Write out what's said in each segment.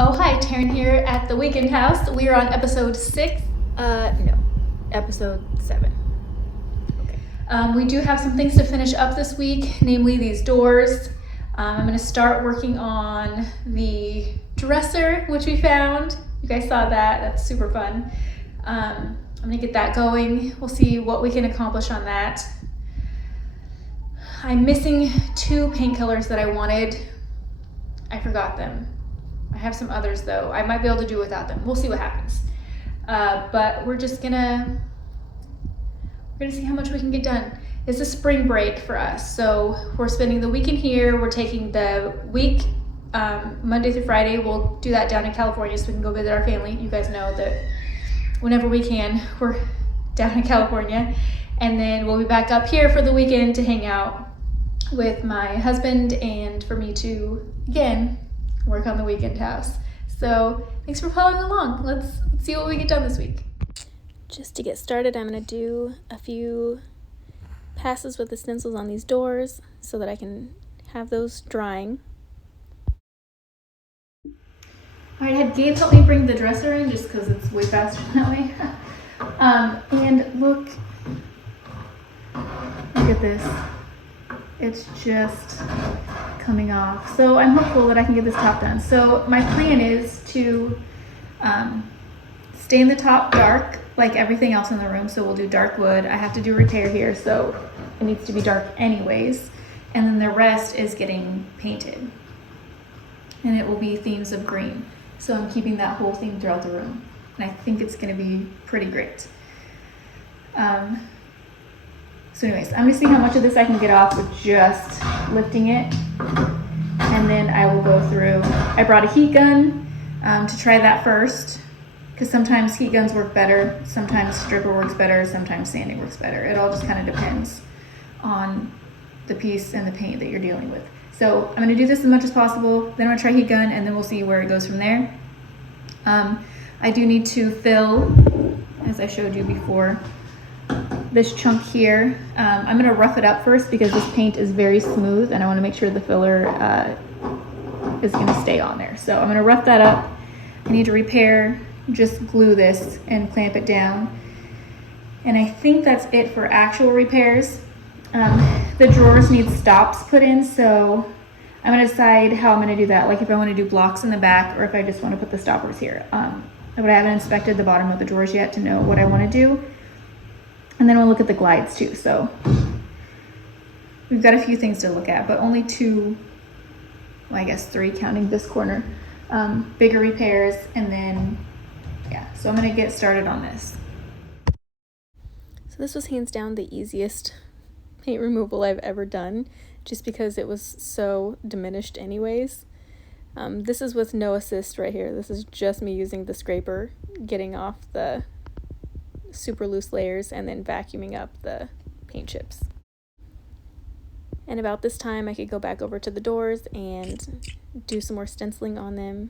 Oh, hi, Taryn here at the Weekend House. We are on episode 6. No, episode 7. Okay. We do have some things to finish up this week, namely these doors. I'm going to start working on the dresser, which we found. You guys saw that. That's super fun. I'm going to get that going. We'll see what we can accomplish on that. I'm missing 2 paint colors that I wanted. I forgot them. I have some others though. I might be able to do without them. We'll see what happens. But we're gonna see how much we can get done. It's a spring break for us, so we're spending the weekend here. We're taking the week Monday through Friday. We'll do that down in California so we can go visit our family. You guys know that whenever we can, we're down in California, and then we'll be back up here for the weekend to hang out with my husband and for me to again work on the Weekend House. So thanks for following along. Let's see what we get done this week. Just to get started, I'm going to do a few passes with the stencils on these doors so that I can have those drying. All right, I had Gabe help me bring the dresser in just because it's way faster that way. And look at this. It's just coming off. So I'm hopeful that I can get this top done. So my plan is to stain the top dark like everything else in the room. So we'll do dark wood. I have to do repair here, so it needs to be dark anyways. And then the rest is getting painted. And it will be themes of green. So I'm keeping that whole theme throughout the room. And I think it's gonna be pretty great. So anyways, I'm gonna see how much of this I can get off with just lifting it. And then I will go through. I brought a heat gun to try that first, because sometimes heat guns work better, sometimes stripper works better, sometimes sanding works better. It all just kind of depends on the piece and the paint that you're dealing with. So I'm gonna do this as much as possible, then I'm gonna try heat gun, and then we'll see where it goes from there. I do need to fill, as I showed you before, this chunk here. I'm gonna rough it up first because this paint is very smooth and I wanna make sure the filler is gonna stay on there. So I'm gonna rough that up. I need to repair, just glue this and clamp it down. And I think that's it for actual repairs. The drawers need stops put in, so I'm gonna decide how I'm gonna do that. Like if I wanna do blocks in the back or if I just wanna put the stoppers here. But I haven't inspected the bottom of the drawers yet to know what I wanna do. And then we'll look at the glides too. So we've got a few things to look at, but only 2, well, I guess 3 counting this corner, bigger repairs. And then, yeah, so I'm gonna get started on this. So this was hands down the easiest paint removal I've ever done, just because it was so diminished anyways. This is with no assist right here. This is just me using the scraper, getting off the super loose layers and then vacuuming up the paint chips. And about this time I could go back over to the doors and do some more stenciling on them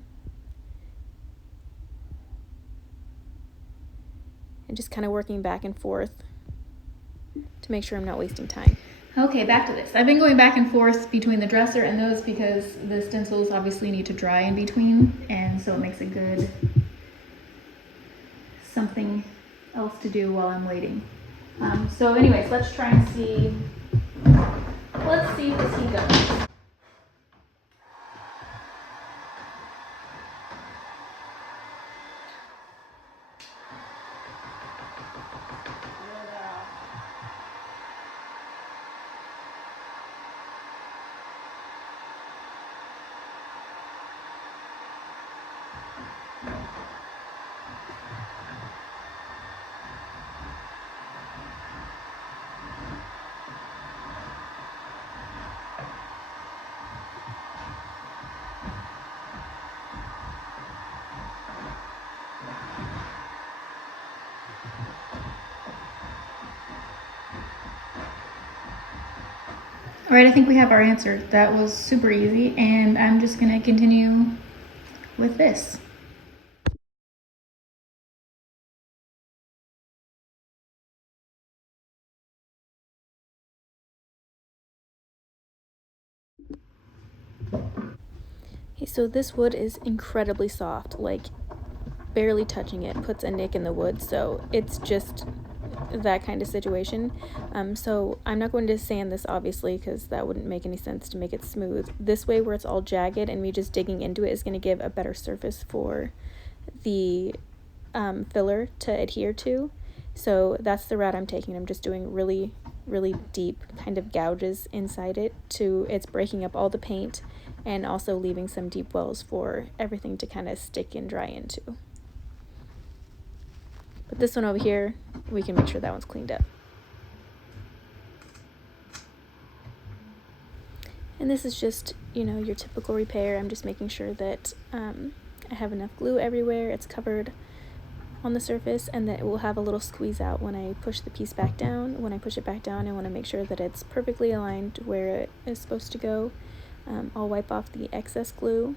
and just kind of working back and forth to make sure I'm not wasting time. Okay, back to this. I've been going back and forth between the dresser and those because the stencils obviously need to dry in between, and so it makes a good something else to do while I'm waiting. So anyways, let's try and see. Let's see if this heat goes. All right, I think we have our answer. That was super easy, and I'm just gonna continue with this. Okay, so this wood is incredibly soft, like barely touching it puts a nick in the wood, so it's just that kind of situation. So I'm not going to sand this, obviously, because that wouldn't make any sense to make it smooth. This way, where it's all jagged and me just digging into it, is going to give a better surface for the filler to adhere to. So that's the route I'm taking. I'm just doing really, really deep kind of gouges inside it to it's breaking up all the paint and also leaving some deep wells for everything to kind of stick and dry into. But this one over here, we can make sure that one's cleaned up. And this is just, you know, your typical repair. I'm just making sure that I have enough glue everywhere, it's covered on the surface, and that it will have a little squeeze out when I push the piece back down. When I push it back down, I want to make sure that it's perfectly aligned where it is supposed to go. I'll wipe off the excess glue,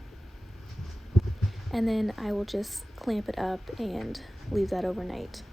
and then I will just clamp it up and leave that overnight.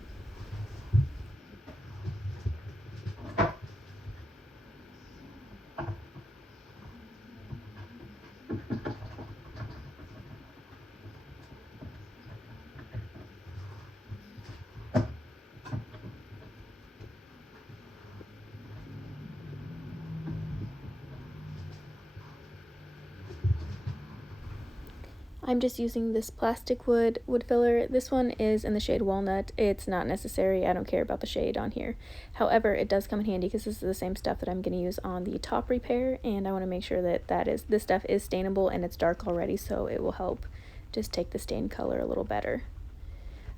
I'm just using this plastic wood filler. This one is in the shade Walnut. It's not necessary. I don't care about the shade on here. However, it does come in handy because this is the same stuff that I'm going to use on the top repair, and I want to make sure that this stuff is stainable and it's dark already, so it will help just take the stain color a little better.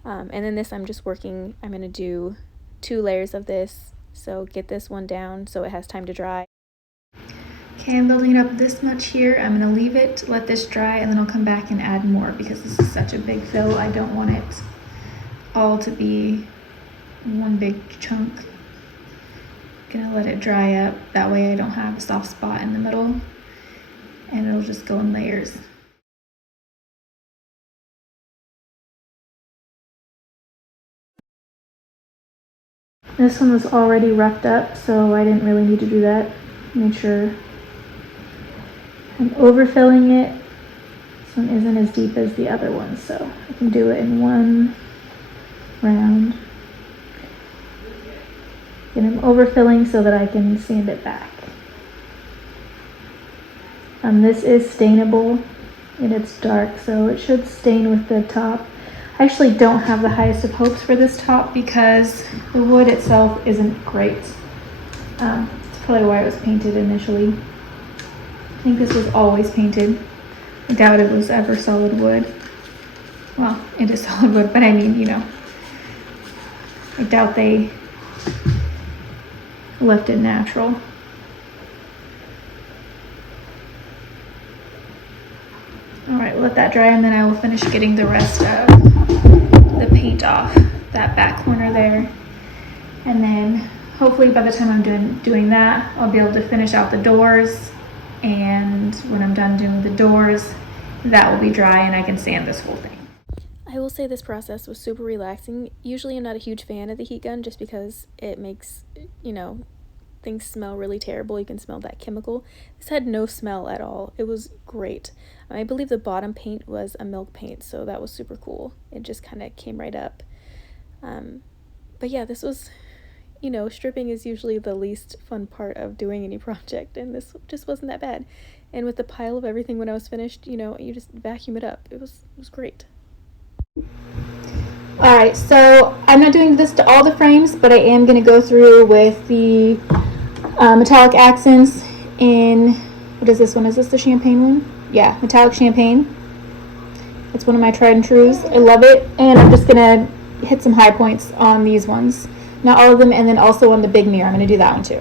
And then this I'm going to do 2 layers of this, so get this one down so it has time to dry. Okay, I'm building it up this much here. I'm gonna leave it, let this dry, and then I'll come back and add more because this is such a big fill. I don't want it all to be one big chunk. Gonna let it dry up. That way I don't have a soft spot in the middle, and it'll just go in layers. This one was already roughed up, so I didn't really need to do that. Make sure I'm overfilling it. This one isn't as deep as the other one, so I can do it in one round. And I'm overfilling so that I can sand it back. This is stainable and it's dark, so it should stain with the top. I actually don't have the highest of hopes for this top because the wood itself isn't great. It's probably why it was painted initially. I think this was always painted. I doubt it was ever solid wood. Well, it is solid wood, but I mean, you know, I doubt they left it natural. All right, let that dry, and then I will finish getting the rest of the paint off that back corner there. And then hopefully by the time I'm doing that, I'll be able to finish out the doors. And when I'm done doing the doors, that will be dry and I can sand this whole thing. I will say this process was super relaxing. Usually I'm not a huge fan of the heat gun just because it makes, you know, things smell really terrible. You can smell that chemical. This had no smell at all. It was great. I believe the bottom paint was a milk paint, so that was super cool. It just kind of came right up. But yeah, this was, you know, stripping is usually the least fun part of doing any project, and this just wasn't that bad. And with the pile of everything when I was finished, you know, you just vacuum it up. It was great. Alright, so I'm not doing this to all the frames, but I am going to go through with the metallic accents in, what is this one? Is this the champagne one? Yeah, metallic champagne. It's one of my tried and trues. I love it, and I'm just going to hit some high points on these ones. Not all of them, and then also on the big mirror. I'm going to do that one too.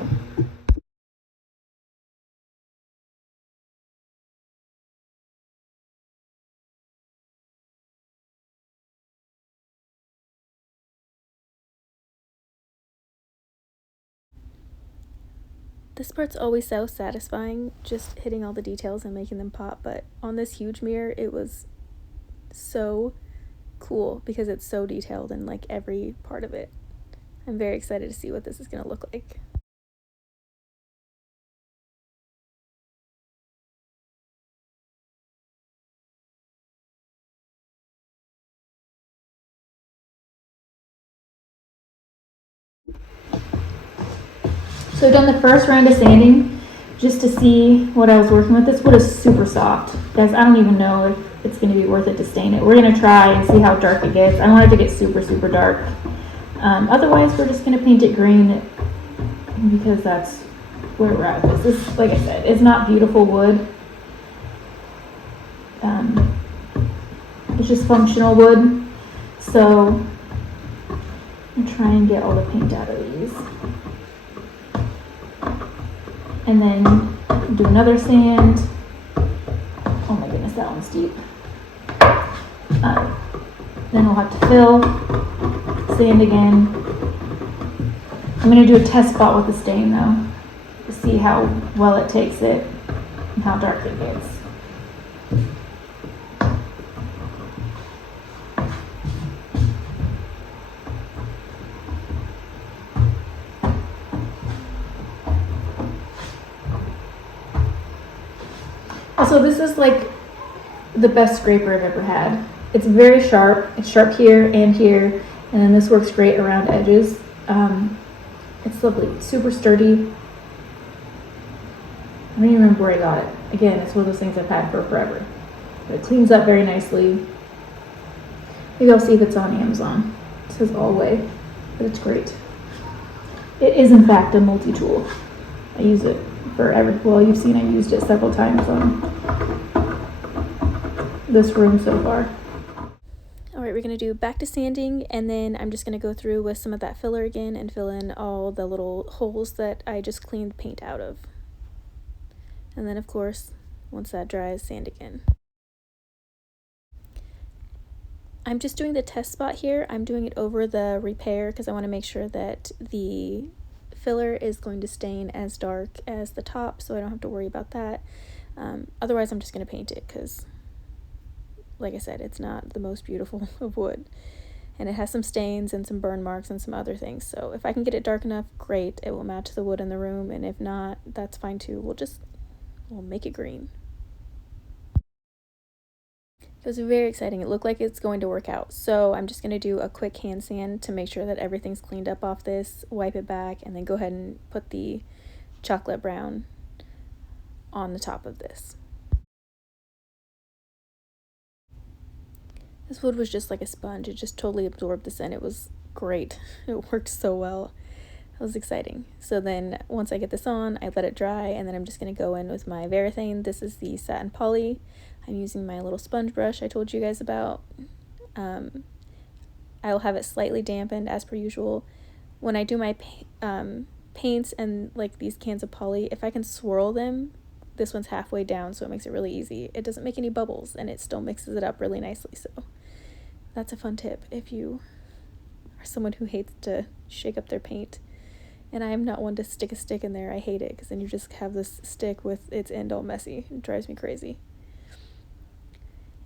This part's always so satisfying, just hitting all the details and making them pop, but on this huge mirror, it was so cool because it's so detailed in like every part of it. I'm very excited to see what this is going to look like. So I've done the first round of sanding just to see what I was working with. This wood is super soft. Guys, I don't even know if it's going to be worth it to stain it. We're going to try and see how dark it gets. I want it to get super, super dark. Otherwise, we're just going to paint it green because that's where we're at with this. This, like I said, it's not beautiful wood. It's just functional wood. So I'm trying to get all the paint out of these. And then do another sand. Oh my goodness, that one's deep. Then we'll have to fill, sand again. I'm going to do a test spot with the stain though, to see how well it takes it and how dark it gets. Also, this is like the best scraper I've ever had. It's very sharp. It's sharp here and here, and then this works great around edges. It's lovely. It's super sturdy. I don't even remember where I got it. Again, it's one of those things I've had for forever. But it cleans up very nicely. Maybe I'll see if it's on Amazon. It says Allway, but it's great. It is in fact a multi-tool. I use it for well, you've seen I used it several times on this room so far. All right, we're gonna do back to sanding, and then I'm just gonna go through with some of that filler again and fill in all the little holes that I just cleaned paint out of. And then of course, once that dries, sand again. I'm just doing the test spot here. I'm doing it over the repair because I want to make sure that the filler is going to stain as dark as the top, so I don't have to worry about that. Otherwise, I'm just going to paint it because, like I said, it's not the most beautiful of wood. And it has some stains and some burn marks and some other things. So if I can get it dark enough, great. It will match the wood in the room. And if not, that's fine too. We'll make it green. It was very exciting. It looked like it's going to work out. So I'm just going to do a quick hand sand to make sure that everything's cleaned up off this, wipe it back, and then go ahead and put the chocolate brown on the top of this. This wood was just like a sponge. It just totally absorbed the scent. It was great. It worked so well. It was exciting. So then once I get this on, I let it dry, and then I'm just going to go in with my Varathane. This is the Satin Poly. I'm using my little sponge brush I told you guys about. I'll have it slightly dampened as per usual. When I do my paints and like these cans of poly, if I can swirl them, this one's halfway down, so it makes it really easy. It doesn't make any bubbles, and it still mixes it up really nicely. So that's a fun tip if you are someone who hates to shake up their paint. And I am not one to stick a stick in there. I hate it because then you just have this stick with its end all messy. It drives me crazy.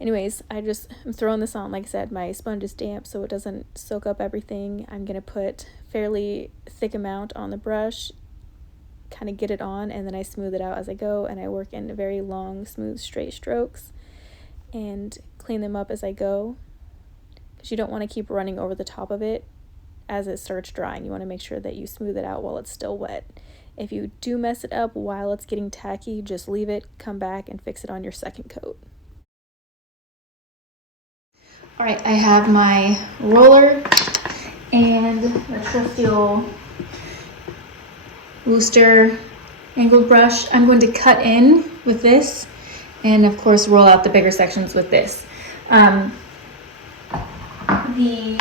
Anyways, I'm throwing this on. Like I said, my sponge is damp so it doesn't soak up everything. I'm going to put fairly thick amount on the brush, kind of get it on, and then I smooth it out as I go, and I work in very long, smooth, straight strokes and clean them up as I go, because you don't want to keep running over the top of it as it starts drying. You want to make sure that you smooth it out while it's still wet. If you do mess it up while it's getting tacky, just leave it, come back, and fix it on your second coat. All right, I have my roller and the trusty old Wooster angled brush. I'm going to cut in with this and of course roll out the bigger sections with this. The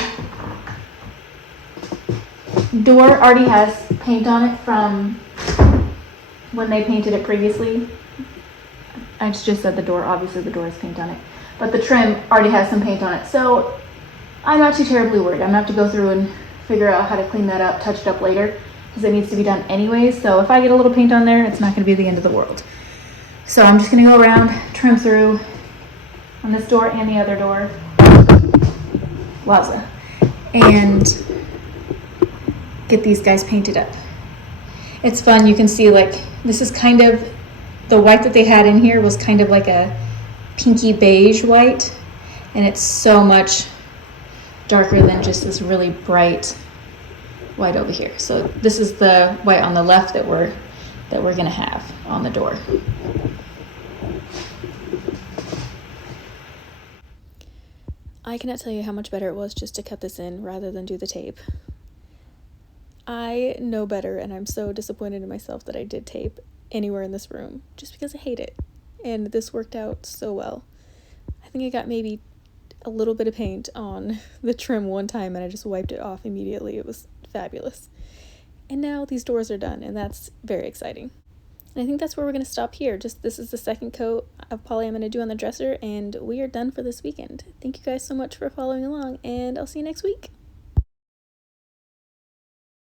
door already has paint on it from when they painted it previously. I just said the door, obviously the door has paint on it. But the trim already has some paint on it, so I'm not too terribly worried. I'm gonna have to go through and figure out how to clean that up, touch it up later, because it needs to be done anyways. So if I get a little paint on there, it's not gonna be the end of the world. So I'm just gonna go around, trim through on this door and the other door, wowza, and get these guys painted up. It's fun. You can see like this is kind of, the white that they had in here was kind of like a pinky beige white, and it's so much darker than just this really bright white over here. So this is the white on the left that we're gonna have on the door. I cannot tell you how much better it was just to cut this in rather than do the tape. I know better, and I'm so disappointed in myself that I did tape anywhere in this room just because I hate it. And this worked out so well. I think I got maybe a little bit of paint on the trim one time and I just wiped it off immediately. It was fabulous. And now these doors are done, and that's very exciting. And I think that's where we're going to stop here. Just this is the second coat of poly I'm going to do on the dresser, and we are done for this weekend. Thank you guys so much for following along, and I'll see you next week.